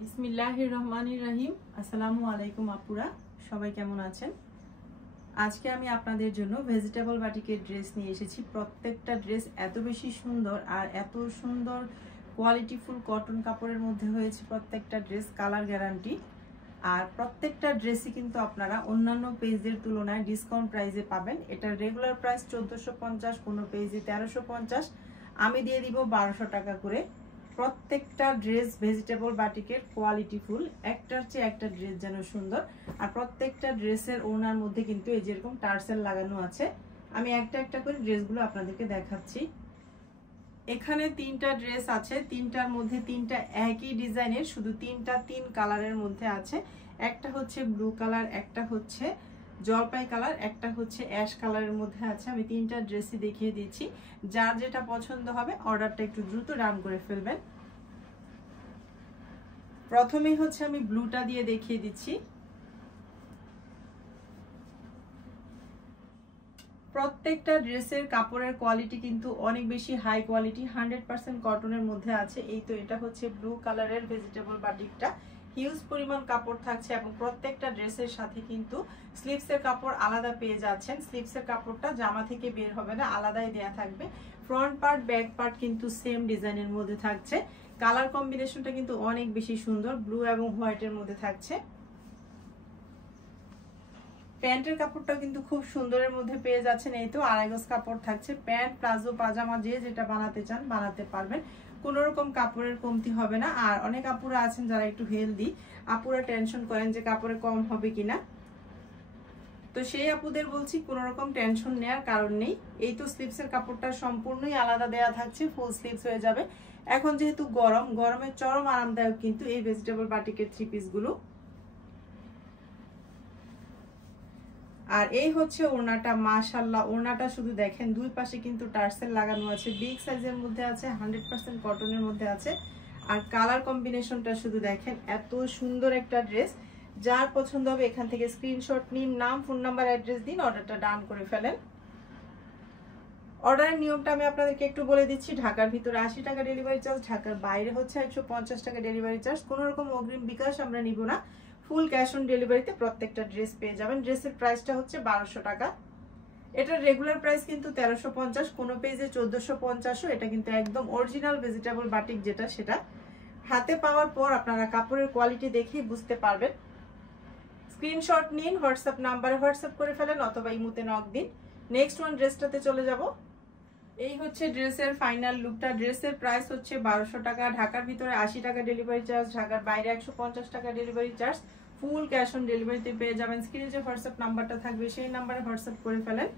বিসমিল্লাহির রহমানির রহিম। আসসালামু আলাইকুম আপুরা, সবাই কেমন আছেন? আজকে আমি আপনাদের জন্য ভেজিটেবল বাটিকের ড্রেস নিয়ে এসেছি। প্রত্যেকটা ড্রেস এত বেশি সুন্দর আর এত সুন্দর কোয়ালিটিফুল কটন কাপড়ের মধ্যে হয়েছে। প্রত্যেকটা ড্রেস কালার গ্যারান্টি, আর প্রত্যেকটা ড্রেসই কিন্তু আপনারা অন্যান্য পেজের তুলনায় ডিসকাউন্ট প্রাইসে পাবেন। এটার রেগুলার প্রাইস 1450, কোনো পেজে 1350, আমি দিয়ে দিব 1200 টাকা করে। প্রত্যেকটা ড্রেস ভেজিটেবল বাটিকের কোয়ালিটিফুল, একটার চেয়ে একটা ড্রেস যেন সুন্দর। আর প্রত্যেকটা ড্রেসের ওনার মধ্যে কিন্তু এই যেরকম টার্সেল লাগানো আছে। আমি একটা একটা করে ড্রেসগুলো আপনাদেরকে দেখাচ্ছি। এখানে তিনটা ড্রেস আছে, তিনটার মধ্যে তিনটা একই ডিজাইনের, শুধু তিনটা তিন কালারের মধ্যে আছে। একটা হচ্ছে ব্লু কালার, একটা হচ্ছে জলপাই কালার, একটা হচ্ছে অ্যাশ কালারের মধ্যে আছে। আমি তিনটা ড্রেসই দেখিয়ে দিচ্ছি, যার যেটা পছন্দ হবে অর্ডারটা একটু দ্রুত ডান করে ফেলবেন। প্রথমেই হচ্ছে আমি ব্লুটা দিয়ে দেখিয়ে দিচ্ছি। প্রত্যেকটা ড্রেসের কাপড়ের কোয়ালিটি কিন্তু অনেক বেশি হাই কোয়ালিটি, 100% কটনের মধ্যে আছে। এই তো এটা হচ্ছে ব্লু কালারের ভেজিটেবল বাটিকটা, হিউজ পরিমাণ কাপড় থাকছে এবং প্রত্যেকটা ড্রেসের সাথে কিন্তু স্লিভসের কাপড় আলাদা পেয়ে যাচ্ছেন। স্লিভসের কাপড়টা জামা থেকে বের হবে না, আলাদাই দেয়া থাকবে। ফ্রন্ট পার্ট ব্যাক পার্ট কিন্তু সেম ডিজাইনের মধ্যে থাকছে। কালার কম্বিনেশনটা কিন্তু অনেক বেশি সুন্দর, ব্লু এবং হোয়াইটের মধ্যে থাকছে। প্যান্টের কাপড়টা কিন্তু খুব সুন্দরের মধ্যে পেয়ে যাচ্ছেন। এই তো আড়াই গজ কাপড় থাকছে। প্যান্ট প্লাজো পাজামা যে যেটা বানাতে চান বানাতে পারবেন, কোনো রকম কাপড়ের কমতি হবে না। আর অনেক আপুরা আছেন যারা একটু হেলদি, আপুরা টেনশন করেন যে কাপড়ে কম হবে কিনা, তো সেই আপুদের বলছি কোনো রকম টেনশন নেওয়ার কারণ নেই। এই তো স্লিভসের কাপড়টা সম্পূর্ণই আলাদা দেয়া থাকছে, ফুল স্লিভস হয়ে যাবে। এখন যেহেতু গরমের চরম আরামদায়ক কিন্তু এই ভেজিটেবল বাটিকের থ্রি পিসগুলো। আর এই হচ্ছে ওড়নাটা, মাশাআল্লাহ ওড়নাটা শুধু দেখেন, দুই পাশে কিন্তু টার্সেল লাগানো আছে, বিগ সাইজের মধ্যে আছে, 100% কটনের মধ্যে আছে। আর কালার কম্বিনেশনটা শুধু দেখেন, এত সুন্দর একটা ড্রেস। যার পছন্দ হবে এখান থেকে স্ক্রিনশট নিন, নাম ফোন নাম্বার অ্যাড্রেস দিন, অর্ডারটা ডান করে ফেলেন। অর্ডারের নিয়মটা আমি আপনাদেরকে একটু বলে দিচ্ছি। ঢাকার ভিতরে 80 টাকা ডেলিভারি চার্জ, ঢাকার বাইরে হচ্ছে 150 টাকা ডেলিভারি চার্জ। কোনো রকম অগ্রিম বিকাশ আমরা নিব না, ফুল ক্যাশ অন ডেলিভারিতে প্রত্যেকটা ড্রেস পেয়ে যাবেন। ড্রেসের প্রাইসটা হচ্ছে 1200 টাকা। এটার রেগুলার প্রাইস কিন্তু 1350, কোনো পেজে 1450। এটা কিন্তু একদম অরিজিনাল ভেজিটেবল বাটিক, যেটা সেটা হাতে পাওয়ার পর আপনারা কাপড়ের কোয়ালিটি দেখেই বুঝতে পারবেন। স্ক্রিনশট নিন, হোয়াটসঅ্যাপ নাম্বারে হোয়াটসঅ্যাপ করে ফেলেন অথবা ইমোতে নক দিন। নেক্সট ওয়ান ড্রেসটাতে চলে যাব। এই হচ্ছে ড্রেসের ফাইনাল লুকটা। ড্রেসের প্রাইস হচ্ছে 1200 টাকা। ঢাকার ভিতরে 80 টাকা ডেলিভারি চার্জ, ঢাকার বাইরে 150 টাকা delivery charge. Full cash on ডেলিভারিতে পেয়ে যাবেন। স্ক্রিনে যে হোয়াটসঅ্যাপ নাম্বারটা থাকবে সেই নাম্বারে হোয়াটসঅ্যাপ করে ফেলেন।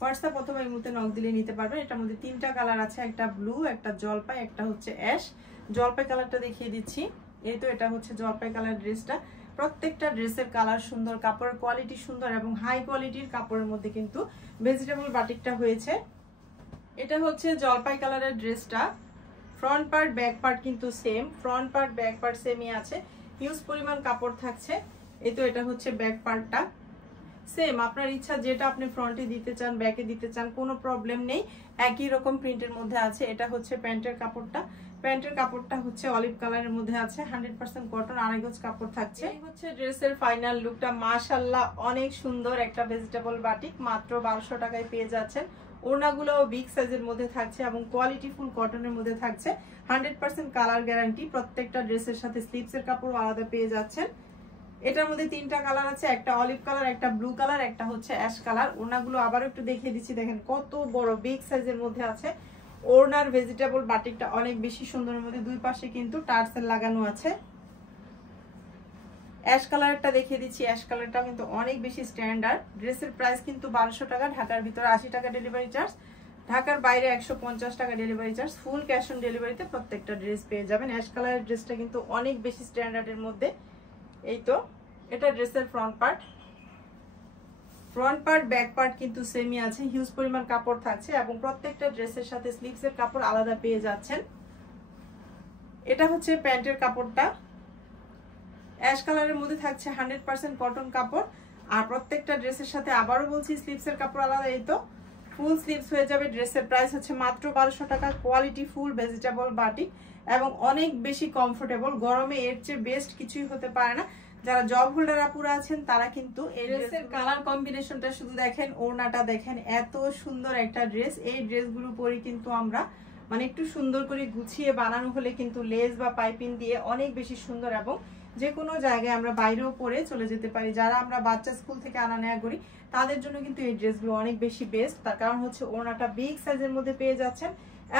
হোয়াটসঅ্যাপ অথবা ইমোতে নক দিলে নিতে পারবেন। এটার মধ্যে তিনটা কালার আছে, একটা ব্লু, একটা জলপাই, একটা হচ্ছে অ্যাশ। জলপাই কালারটা দেখিয়ে দিচ্ছি। এই তো এটা হচ্ছে জলপাই কালার ড্রেসটা। প্রত্যেকটা ড্রেসের কালার সুন্দর, কাপড়ের কোয়ালিটি সুন্দর এবং হাই কোয়ালিটির কাপড়ের মধ্যে কিন্তু ভেজিটেবল বাটিকটা হয়েছে। এটা হচ্ছে জলপাই কালারের ড্রেসটা। ফ্রন্ট পার্ট ব্যাক পার্ট কিন্তু same, front part back part সেমই আছে, হিউজ পরিমাণ কাপড় থাকছে। এই তো এটা হচ্ছে ব্যাক পার্টটা, সেম আপনার ইচ্ছা যেটা আপনি ফ্রন্টে দিতে চান ব্যাকে দিতে চান, কোনো প্রবলেম নেই, একই রকম প্রিন্টের মধ্যে আছে। এটা হচ্ছে প্যান্টের কাপড়টা। প্যান্টের কাপড়টা হচ্ছে অলিভ কালারের মধ্যে আছে, 100% কটন, আড়াই গজ কাপড় থাকছে। এই হচ্ছে ড্রেসের ফাইনাল লুকটা। মাশাআল্লাহ অনেক সুন্দর একটা ভেজিটেবল বাটিক, মাত্র 1200 টাকায় পেয়ে যাচ্ছেন। ওড়নাগুলো বিগ সাইজের মধ্যে থাকছে এবং কোয়ালিটি ফুল কটনের মধ্যে থাকছে, 100% কালার গ্যারান্টি। প্রত্যেকটা ড্রেসের সাথে স্লিভসের কাপড় আলাদা পেয়ে যাচ্ছেন। এটার মধ্যে তিনটা কালার আছে, একটা অলিভ কালার, একটা ব্লু কালার, একটা হচ্ছে অ্যাশ কালার। ওড়নাগুলো আবারও একটু দেখিয়ে দিচ্ছি, দেখেন কত বড় বিগ সাইজের মধ্যে আছে। ওড়নার ভেজিটেবল বাটিকটা অনেক বেশি সুন্দরের মধ্যে, দুই পাশে কিন্তু টার্সেল লাগানো আছে। অ্যাশ কালারটা দেখিয়ে দিচ্ছি, অ্যাশ কালারটা কিন্তু অনেক বেশি স্ট্যান্ডার্ড। ড্রেসের প্রাইস কিন্তু 1200 টাকা, ঢাকার ভিতরে 80 টাকা ডেলিভারি চার্জ, ঢাকার বাইরে 150 টাকা delivery charge. Full cash on ডেলিভারিতে প্রত্যেকটা ড্রেস পেয়ে যাবেন। অ্যাশ কালারের ড্রেসটা কিন্তু অনেক বেশি স্ট্যান্ডার্ডের মধ্যে। এই তো এটা ড্রেসের front part. Front part back part কিন্তু সেমই আছে, হিউজ পরিমাণ কাপড় থাকছে এবং প্রত্যেকটা ড্রেসের সাথে স্লিভসের কাপড় আলাদা পেয়ে যাচ্ছেন। এটা হচ্ছে প্যান্টের কাপড়টা, অ্যাশ কালারের মধ্যে থাকছে, 100% কটন কাপড়। আর প্রত্যেকটা ড্রেসের সাথে আবারও বলছি স্লিভসের কাপড় আলাদা। এই তো ফুল স্লিভস হয়ে যাবে। ড্রেসের প্রাইস হচ্ছে মাত্র 1200 টাকা। কোয়ালিটি ফুল ভেজিটেবল বাটিক এবং অনেক বেশি কমফোর্টেবল। গরমে এর চেয়ে বেস্ট কিছুই হতে পারে না। যারা জব হোল্ডার আপুরা আছেন তারা কিন্তু এই ড্রেসের কালার কম্বিনেশনটা শুধু দেখেন, ওড়নাটা দেখেন, এত সুন্দর একটা ড্রেস। এই ড্রেসগুলো পরে কিন্তু আমরা মানে একটু সুন্দর করে গুছিয়ে বানানো হলে কিন্তু লেস বা পাইপিং দিয়ে অনেক বেশি সুন্দর, এবং যে কোনো জায়গায় আমরা বাইরেও পরে চলে যেতে পারি। যারা আমরা বাচ্চা স্কুল থেকে আনা নেওয়া করি তাদের জন্য কিন্তু এই ড্রেসগুলো অনেক বেশি বেস্ট। তার কারণ হচ্ছে ওড়নাটা বিগ সাইজের মধ্যে পেয়ে যাচ্ছেন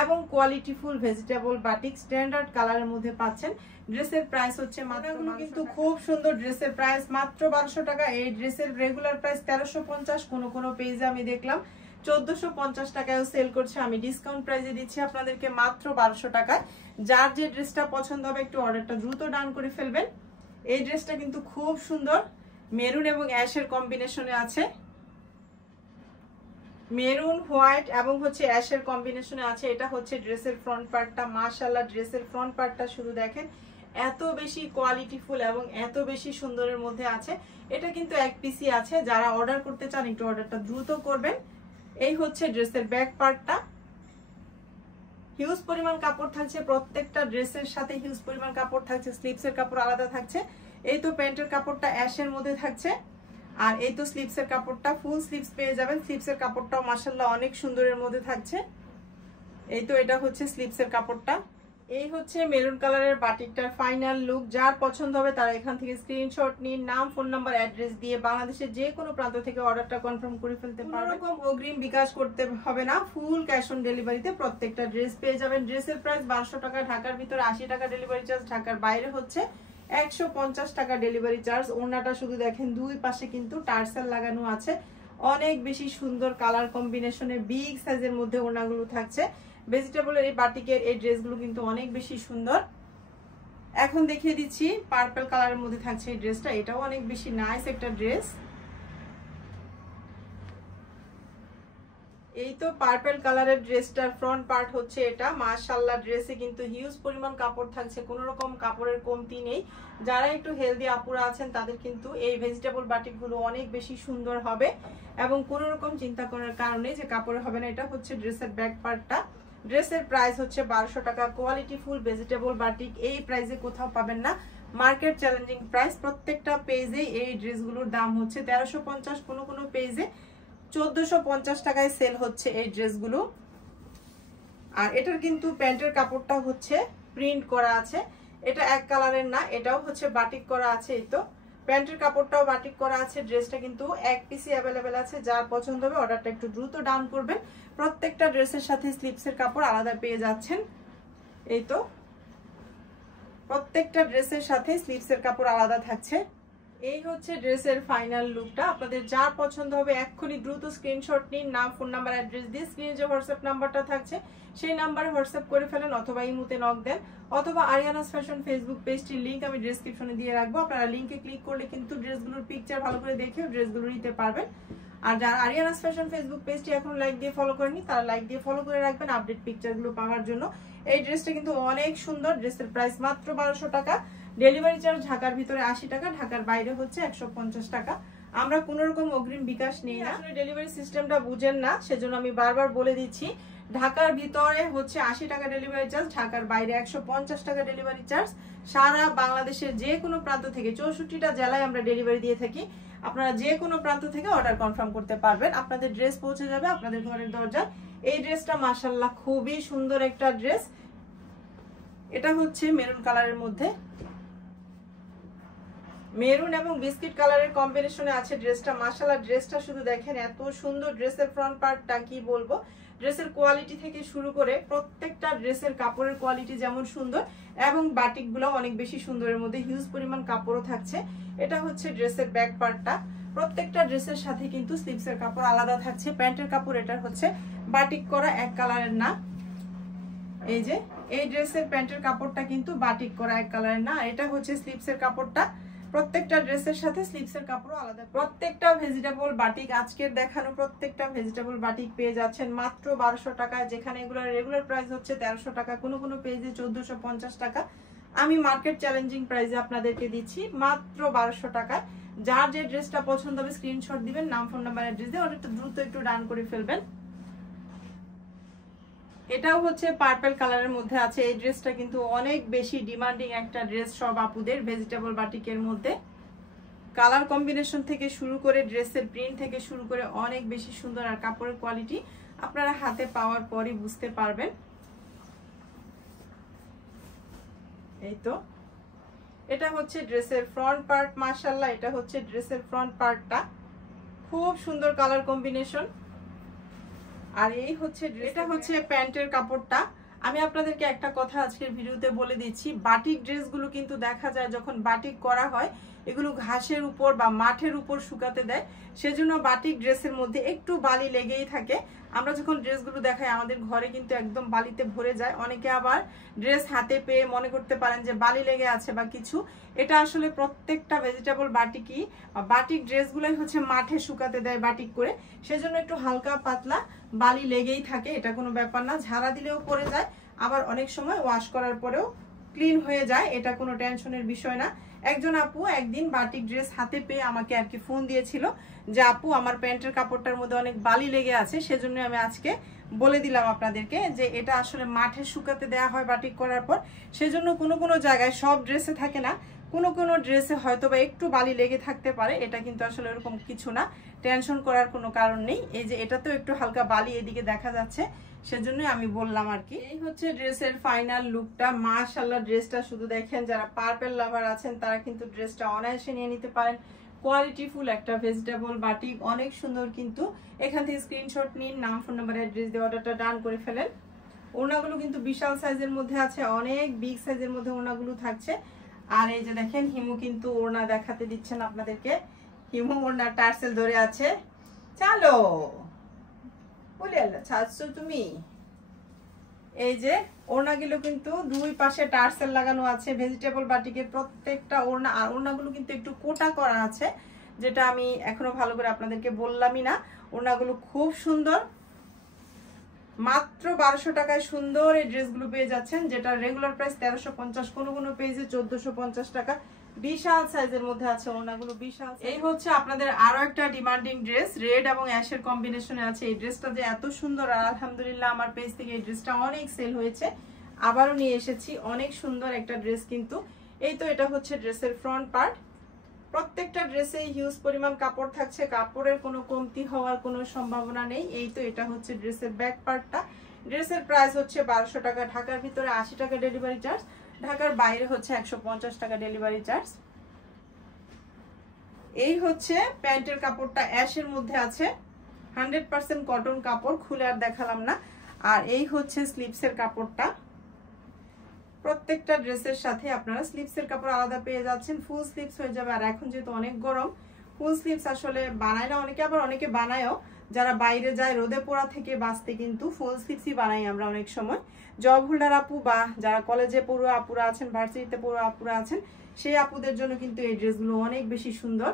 এবং কোয়ালিটিফুল ভেজিটেবল বাটিক স্ট্যান্ডার্ড কালারের মধ্যে পাচ্ছেন। ড্রেসের প্রাইস হচ্ছে মাত্রগুলো কিন্তু খুব সুন্দর। ড্রেসের প্রাইস মাত্র 1200 টাকা। এই ড্রেসের রেগুলার প্রাইস 1350, কোনো পেজে আমি দেখলাম 1450 টাকায়ও সেল করছে। আমি ডিসকাউন্ট প্রাইসে দিচ্ছি আপনাদেরকে মাত্র 1200 টাকায়। যার যে ড্রেসটা পছন্দ হবে একটু অর্ডারটা দ্রুত ডান করে ফেলবেন। এই ড্রেসটা কিন্তু খুব সুন্দর, মেরুন এবং অ্যাশের কম্বিনেশনে আছে। মেরুন, হোয়াইট এবং হচ্ছে অ্যাশের কম্বিনেশনে আছে। এটা হচ্ছে ড্রেসের ফ্রন্ট পার্টটা। মাশাআল্লাহ, ড্রেসের ফ্রন্ট পার্টটা শুধু দেখেন, এত বেশি কোয়ালিটিফুল এবং এত বেশি সুন্দরের মধ্যে আছে। এটা কিন্তু এক পিসি আছে। যারা অর্ডার করতে চান একটু অর্ডারটা দ্রুত করবেন। এই হচ্ছে ড্রেসের ব্যাক পার্টটা। হিউজ পরিমাণ কাপড় থাকছে, প্রত্যেকটা ড্রেসের সাথে হিউজ পরিমাণ কাপড় থাকছে। স্লিপসের কাপড় আলাদা থাকছে। এই তো প্যান্টের কাপড়টা অ্যাশের মধ্যে থাকছে, আর এই তো স্লিপসের কাপড়টা ফুল স্লিপস পেয়ে যাবেন। স্লিপসের কাপড়টাও মাশাআল্লাহ অনেক সুন্দরের মধ্যে থাকছে। এই তো এটা হচ্ছে স্লিপসের কাপড়টা। এই হচ্ছে মেরুন কালারের বাটিকটার ফাইনাল লুক। যার পছন্দ হবে তারা এখান থেকে স্ক্রিনশট নিন, নাম, ফোন নাম্বার, অ্যাড্রেস দিয়ে বাংলাদেশের যে কোনো প্রান্ত থেকে অর্ডারটা কনফার্ম করে ফেলতে পারবেন। কোনো রকম অগ্রিম বিকাশ করতে হবে না, ফুল ক্যাশ অন ডেলিভারিতে প্রত্যেকটা ড্রেস পেয়ে যাবেন। ড্রেসের প্রাইস 1200 টাকা, ঢাকার ভিতরে 80 টাকা ডেলিভারি চার্জ, ঢাকার বাইরে হচ্ছে 150 টাকা ডেলিভারি চার্জ। ওড়নাটা শুধু দেখেন, দুই পাশে কিন্তু টার্সেল লাগানো আছে। অনেক বেশি সুন্দর কালার কম্বিনেশনে বিগ সাইজের মধ্যে ওড়নাগুলো থাকছে। ভেজিটেবলের এই বাটিকের এই ড্রেসগুলো কিন্তু অনেক বেশি সুন্দর। এখন দেখিয়ে দিচ্ছি পার্পল কালারের মধ্যে থাকছে এই ড্রেসটা। এটাও অনেক বেশি নাইস একটা ড্রেস। এই তো পার্পল কালারের ড্রেসটার ফ্রন্ট পার্ট হচ্ছে এটা। মাশাআল্লাহ, ড্রেসে কিন্তু হিউজ পরিমাণ কাপড় থাকছে, কোনো রকম কাপড়ের কমতি নেই। যারা একটু হেলদি আপুরা আছেন তাদের কিন্তু এই ভেজিটেবল বাটিকগুলো অনেক বেশি সুন্দর হবে এবং কোনো রকম চিন্তা করার কারণে যে কাপড়ে হবে না। এটা হচ্ছে ড্রেসের ব্যাক পার্টটা। ড্রেসের প্রাইস হচ্ছে 1200 টাকা। কোয়ালিটি ফুল ভেজিটেবল বাটিক এই প্রাইসে কোথাও পাবেন না, মার্কেট চ্যালেঞ্জিং প্রাইস। প্রত্যেকটা পেজে এই ড্রেসগুলোর দাম হচ্ছে 1350, কোনো পেজে 1450 টাকায় সেল হচ্ছে এই ড্রেসগুলো। আর এটার কিন্তু প্যান্টের কাপড়টা হচ্ছে প্রিন্ট করা আছে, এটা এক কালারের না, এটাও হচ্ছে বাটিক করা আছে। এই তো প্যান্টের কাপড়টাও বাটিক করা আছে। ড্রেসটা কিন্তু এক পিসি অ্যাভেলেবেল আছে। যার পছন্দ হবে অর্ডারটা একটু দ্রুত ডাউন করবেন। প্রত্যেকটা ড্রেসের সাথে স্লিপসের কাপড় আলাদা পেয়ে যাচ্ছেন। এই তো প্রত্যেকটা ড্রেসের সাথে স্লিপসের কাপড় আলাদা থাকছে। এই হচ্ছে ড্রেসের ফাইনাল লুকটা। আপনাদের যার পছন্দ হবে এক্ষুনি দ্রুত স্ক্রিনশট নিন, নাম, ফোন নাম্বার, অ্যাড্রেস দিয়ে স্ক্রিনে যে হোয়াটসঅ্যাপ নাম্বারটা থাকছে সেই নাম্বারে হোয়াটসঅ্যাপ করে ফেলেন, অথবা ইমুতে নক দেন, অথবা আরিয়ানাস ফ্যাশন ফেসবুক পেজটির লিঙ্ক আমি ডেসক্রিপশনে দিয়ে রাখবো। আপনারা লিঙ্কে ক্লিক করলে কিন্তু ড্রেসগুলোর পিকচার ভালো করে দেখেও ড্রেসগুলো নিতে পারবেন। আর যারা আরিয়ানাস ফ্যাশন ফেসবুক পেজটি এখন লাইক দিয়ে ফলো করেনি তারা লাইক দিয়ে ফলো করে রাখবেন আপডেট পিকচারগুলো পাওয়ার জন্য। এই ড্রেসটা কিন্তু অনেক সুন্দর। ড্রেসের প্রাইস মাত্র 1200 টাকা। ডেলিভারি চার্জ ঢাকার ভিতরে 80 টাকা, ঢাকার বাইরে হচ্ছে 150 টাকা। আমরা কোনো রকম অগ্রিম বিকাশ নেই না। আসলে ডেলিভারি সিস্টেমটা বুঝেন না, সেজন্য আমি বারবার বলে দিচ্ছি। ঢাকার ভিতরে হচ্ছে 80 টাকা ডেলিভারি চার্জ, ঢাকার বাইরে 150 টাকা ডেলিভারি চার্জ। সারা বাংলাদেশের যে কোনো প্রান্ত থেকে 64টা জেলায় আমরা ডেলিভারি দিয়ে থাকি। আপনারা যে কোনো প্রান্ত থেকে অর্ডার কনফার্ম করতে পারবেন, আপনাদের ড্রেস পৌঁছে যাবে আপনাদের ঘরের দরজায়। এই ড্রেসটা মাশাআল্লাহ খুবই সুন্দর একটা ড্রেস। এটা হচ্ছে মেরুন কালারের মধ্যে, মেরুন এবং বিস্কিট কালারের কম্বিনেশনে আছে ড্রেসটা। মাশাআল্লাহ, ড্রেসটা শুধু দেখেন এত সুন্দর। ড্রেসের ফ্রন্ট পার্টটা কি বলবো, ড্রেসের কোয়ালিটি থেকে শুরু করে প্রত্যেকটা ড্রেসের কাপড়ের কোয়ালিটি যেমন সুন্দর এবং বাটিকগুলো অনেক বেশি সুন্দরের মধ্যে হিউজ পরিমাণ কাপড়ও থাকছে। এটা হচ্ছে ড্রেসের ব্যাক পার্টটা। প্রত্যেকটা ড্রেসের সাথে কিন্তু স্লিপসের কাপড় আলাদা থাকছে। প্যান্টের কাপড় এটার হচ্ছে বাটিক করা, এক কালারের না। এই যে এই ড্রেসের প্যান্টের কাপড়টা কিন্তু বাটিক করা, এক কালারের না। এটা হচ্ছে স্লিপসের কাপড়টা। প্রত্যেকটা ড্রেসের সাথে স্লিপসের কাপড় আলাদা। প্রত্যেকটা ভেজিটেবল বাটিক, আজকের দেখানো প্রত্যেকটা ভেজিটেবল বাটিক পেয়ে যাচ্ছেন মাত্র 1200 টাকায়, যেখানে এগুলোর রেগুলার প্রাইস হচ্ছে 1300 টাকা, কোনো পেজে 1450 টাকা। আমি মার্কেট চ্যালেঞ্জিং প্রাইসে আপনাদেরকে দিচ্ছি মাত্র 1200 টাকায়। যার যে ড্রেসটা পছন্দ হবে স্ক্রিনশট দিবেন, নাম, ফোন নাম্বার, অ্যাড্রেস দিয়ে অর্ডারটা দ্রুত একটু ডান করে ফেলবেন। এটাও হচ্ছে পার্পল কালারের মধ্যে আছে। এই ড্রেসটা কিন্তু অনেক বেশি ডিমান্ডিং একটা ড্রেস সব আপুদের, ভেজিটেবল বাটিকের মধ্যে। কালার কম্বিনেশন থেকে শুরু করে ড্রেসের প্রিন্ট থেকে শুরু করে অনেক বেশি সুন্দর, আর কাপড়ের কোয়ালিটি আপনারা হাতে পাওয়ার পরই বুঝতে পারবেন। এই তো এটা হচ্ছে ড্রেসের ফ্রন্ট পার্ট। মাশাআল্লাহ, এটা হচ্ছে ড্রেসের ফ্রন্ট পার্টটা, খুব সুন্দর কালার কম্বিনেশন। আর এই হচ্ছে এটা হচ্ছে প্যান্টের কাপড়টা। আমি আপনাদেরকে একটা কথা আজকের ভিডিওতে বলে দিচ্ছি, বাটিক ড্রেসগুলো কিন্তু দেখা যায় যখন বাটিক করা হয় এগুলো ঘাসের উপর বা মাঠের উপর শুকাতে দেয়, সেজন্য বাটিক ড্রেসের মধ্যে একটু বালি লেগেই থাকে। আমরা যখন ড্রেসগুলো দেখাই আমাদের ঘরে কিন্তু একদম বালিতে ভরে যায়। অনেকে আবার ড্রেস হাতে পেয়ে মনে করতে পারেন যে বালি লেগে আছে বা কিছু। এটা আসলে প্রত্যেকটা ভেজিটেবল বাটিকই, বাটিক ড্রেসগুলোই হচ্ছে মাঠে শুকাতে দেয় বাটিক করে, সেজন্য একটু হালকা পাতলা বালি লেগেই থাকে। এটা কোনো ব্যাপার না, ঝাড়া দিলেও পড়ে যায়, আবার অনেক সময় ওয়াশ করার পরেও ক্লিন হয়ে যায়, এটা কোনো টেনশনের বিষয় না। একজন আপু একদিন বাটিক ড্রেস হাতে পেয়ে আমাকে আর কি ফোন দিয়েছিল যে আপু আমার প্যান্টের কাপড়টার মধ্যে অনেক বালি লেগে আছে, সেজন্য আমি আজকে বলে দিলাম আপনাদেরকে যে এটা আসলে মাঠে শুকাতে দেওয়া হয় বাটিক করার পর, সেজন্য কোনো কোনো জায়গায়, সব ড্রেসে থাকে না, কোনো কোনো ড্রেসে হয়তো বা একটু বালি লেগে থাকতে পারে। এটা কিন্তু আসলে এরকম কিছু না, টেনশন করার কোনো কারণ নেই। এই যে এটাতেও একটু হালকা বালি এদিকে দেখা যাচ্ছে, সেজন্যই আমি বললাম আর কি। এই হচ্ছে ড্রেসের ফাইনাল লুকটা। মাশাআল্লাহ, ড্রেসটা শুধু দেখেন, যারা পার্পল লাভার আছেন তারা কিন্তু ড্রেসটা অনায়াসে নিয়ে নিতে পারেন। কোয়ালিটিফুল একটা ভেজিটেবল বাটিক, অনেক সুন্দর। কিন্তু এখান থেকে স্ক্রিনশট নিন, নাম, ফোন নাম্বার, অ্যাড্রেস দিয়ে অর্ডারটা ডান করে ফেলেন। ওড়নাগুলো কিন্তু বিশাল সাইজের মধ্যে আছে, অনেক বিগ সাইজের মধ্যে ওড়নাগুলো থাকছে। আর এই যে দেখেন হিমু কিন্তু ওড়না দেখাতে দিচ্ছেন আপনাদেরকে। হিমু ওড়না টার্সেল ধরে আছে। চলো বলে আল্লাহ ছাড়ছো তুমি। এই যে ওড়নাগুলো কিন্তু দুই পাশে টার্সেল লাগানো আছে ভেজিটেবল বাটিকের প্রত্যেকটা ওড়না। আর ওড়নাগুলো কিন্তু একটু কোটা করা আছে, যেটা আমি এখনো ভালো করে আপনাদেরকে বললামই না। ওড়নাগুলো খুব সুন্দর, মাত্র 1200 টাকায় সুন্দর এই ড্রেসগুলো পেয়ে যাচ্ছেন, যেটা রেগুলার প্রাইস 1350, কোনো কোনো পেজে 1450 টাকা। বিশাল সাইজের মধ্যে আছে ওড়নাগুলো, বিশাল। এই হচ্ছে আপনাদের আরো একটা ডিমান্ডিং ড্রেস, রেড এবং অ্যাশের কম্বিনেশনে আছে। এই ড্রেসটা যে এত সুন্দর, আর আলহামদুলিল্লাহ আমার পেজ থেকে এই ড্রেসটা অনেক সেল হয়েছে, আবারও নিয়ে এসেছি। অনেক সুন্দর একটা ড্রেস কিন্তু। এই তো এটা হচ্ছে ড্রেসের ফ্রন্ট পার্ট। প্রত্যেকটা ড্রেসে হিউজ পরিমাণ কাপড় থাকছে, কাপড়ের কোনো কমতি হওয়ার কোনো সম্ভাবনা নেই। এই তো এটা হচ্ছে ড্রেসের ব্যাক পার্টটা। ড্রেসের প্রাইস হচ্ছে 1200 টাকা, ঢাকার ভিতরে 80 টাকা ডেলিভারি চার্জ, ঢাকার বাইরে হচ্ছে 150 টাকা ডেলিভারি চার্জ। এই হচ্ছে প্যান্টের কাপড়টা, অ্যাশের মধ্যে আছে, 100% কটন কাপড়, খুলে আর দেখালাম না। আর এই হচ্ছে স্লিপসের কাপড়টা। প্রত্যেকটা ড্রেসের সাথে আপনারা স্লিপসের কাপড় আলাদা পেয়ে যাচ্ছেন, ফুল স্লিপস হয়ে যাবে। আর এখন যেহেতু অনেক গরম, ফুল স্লিপস আসলে বানায় না অনেকে, আবার অনেকে বানায়ও। যারা বাইরে যায় রোদে পোড়া থেকে বাঁচতে কিন্তু ফুল স্লিপসই বানাই আমরা অনেক সময়। জব হোল্ডার আপু বা যারা কলেজে পড়ুয়া আপুরা আছেন, ভার্সিটিতে পড়ুয়া আপুরা আছেন, সেই আপুদের জন্য কিন্তু এই ড্রেসগুলো অনেক বেশি সুন্দর।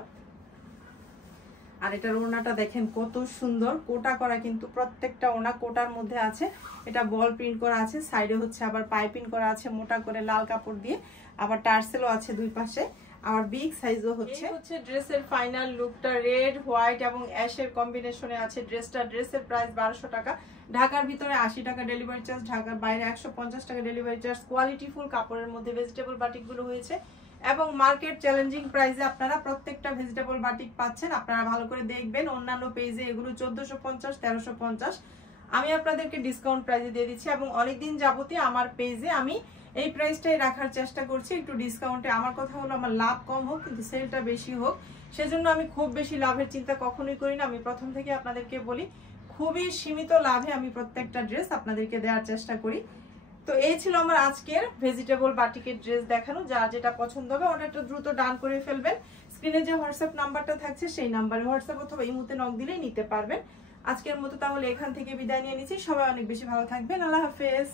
আর এটার ওড়নাটা দেখেন কত সুন্দর, কোটা করা কিন্তু প্রত্যেকটা ওড়না কোটার মধ্যে আছে। এটা বল প্রিন্ট করা আছে, সাইডে হচ্ছে আবার পাইপিং করা আছে মোটা করে লাল কাপড় দিয়ে, আবার টার্সেলও আছে দুই পাশে, আবার বিগ সাইজও হচ্ছে। ড্রেসের ফাইনাল লুকটা রেড, হোয়াইট এবং অ্যাশের কম্বিনেশনে আছে ড্রেসটা। ড্রেসের প্রাইস 1200 টাকা, ঢাকার ভিতরে 80 টাকা ডেলিভারি চার্জ, ঢাকার বাইরে 150 টাকা ডেলিভারি চার্জ। কোয়ালিটিফুল কাপড়ের মধ্যে ভেজিটেবল বাটিকগুলো হয়েছে এবং মার্কেট চ্যালেঞ্জিং প্রাইসে আপনারা প্রত্যেকটা ভেজিটেবল বাটিক পাচ্ছেন। আপনারা ভালো করে দেখবেন, অন্যান্য পেজে এগুলো 1450, 1350, আমি আপনাদেরকে ডিসকাউন্ট প্রাইসে দিয়ে দিচ্ছি। এবং অনেকদিন যাবতীয় আমার পেজে আমি এই প্রাইসটাই রাখার চেষ্টা করছি, একটু ডিসকাউন্টে। আমার কথা হলো আমার লাভ কম হোক কিন্তু সেলটা বেশি হোক, সেজন্য আমি খুব বেশি লাভের চিন্তা কখনোই করি না। আমি প্রথম থেকে আপনাদেরকে বলি, খুবই সীমিত লাভে আমি প্রত্যেকটা ড্রেস আপনাদেরকে দেওয়ার চেষ্টা করি। তো এই ছিল আমার আজকের ভেজিটেবল বাটিকের ড্রেস দেখানো। যার যেটা পছন্দ হবে অর্ডারটা দ্রুত ডান করে ফেলবেন। স্ক্রিনে যে হোয়াটসঅ্যাপ নাম্বারটা থাকছে সেই নাম্বারে হোয়াটসঅ্যাপ অথবা ইমোতে নক দিলেই নিতে পারবেন। আজকের মতো তাহলে এখান থেকে বিদায় নিয়ে নিচ্ছি। সবাই অনেক বেশি ভালো থাকবেন। আল্লাহ হাফেজ।